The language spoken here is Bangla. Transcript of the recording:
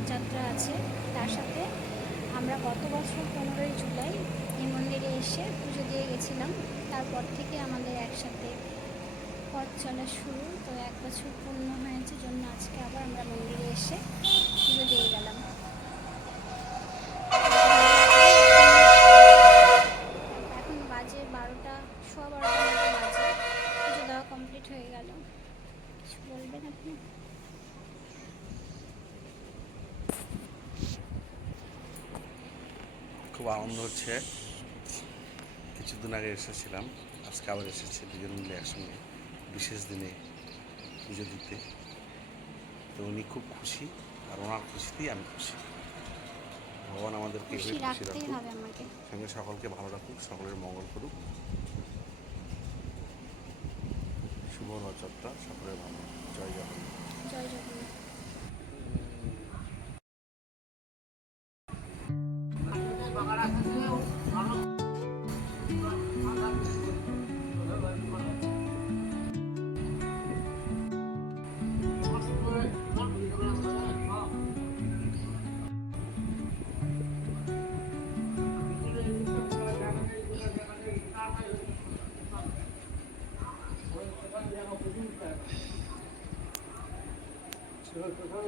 রথযাত্রা আছে। তার সাথে আমরা গত বছর 15ই জুলাই এই মন্দিরে এসে পুজো দিয়ে গেছিলাম। তারপর থেকে আমাদের একসাথে পথ চলা শুরু। তো 1 বছর পূর্ণ হয়েছে, জন্য আজকে আবার আমরা মন্দিরে এসে পুজো দিয়ে গেলাম। এখন বাজে 12টা, সোয়া 12টার মতো বাজে। পুজো দেওয়া কমপ্লিট হয়ে গেল। কিছু বলবেন আপনি? খুব আনন্দ হচ্ছে। কিছুদিন আগে এসেছিলাম, আজকে আবার এসেছি দুজন মিলে একসঙ্গে বিশেষ দিনে পুজো দিতে। তো উনি খুব খুশি, আর ওনার খুশিতেই আমি খুশি। ভগবান আমাদেরকে খুশি খুশি রাখতেই রাখুক, হবে আমাকে। সঙ্গে সকলকে ভালো রাখুক, সকলের মঙ্গল করুক। শুভ রথযাত্রা, সকলের ভালো। জয় জগন্নাথ। জয় জগন্নাথ। সেখানে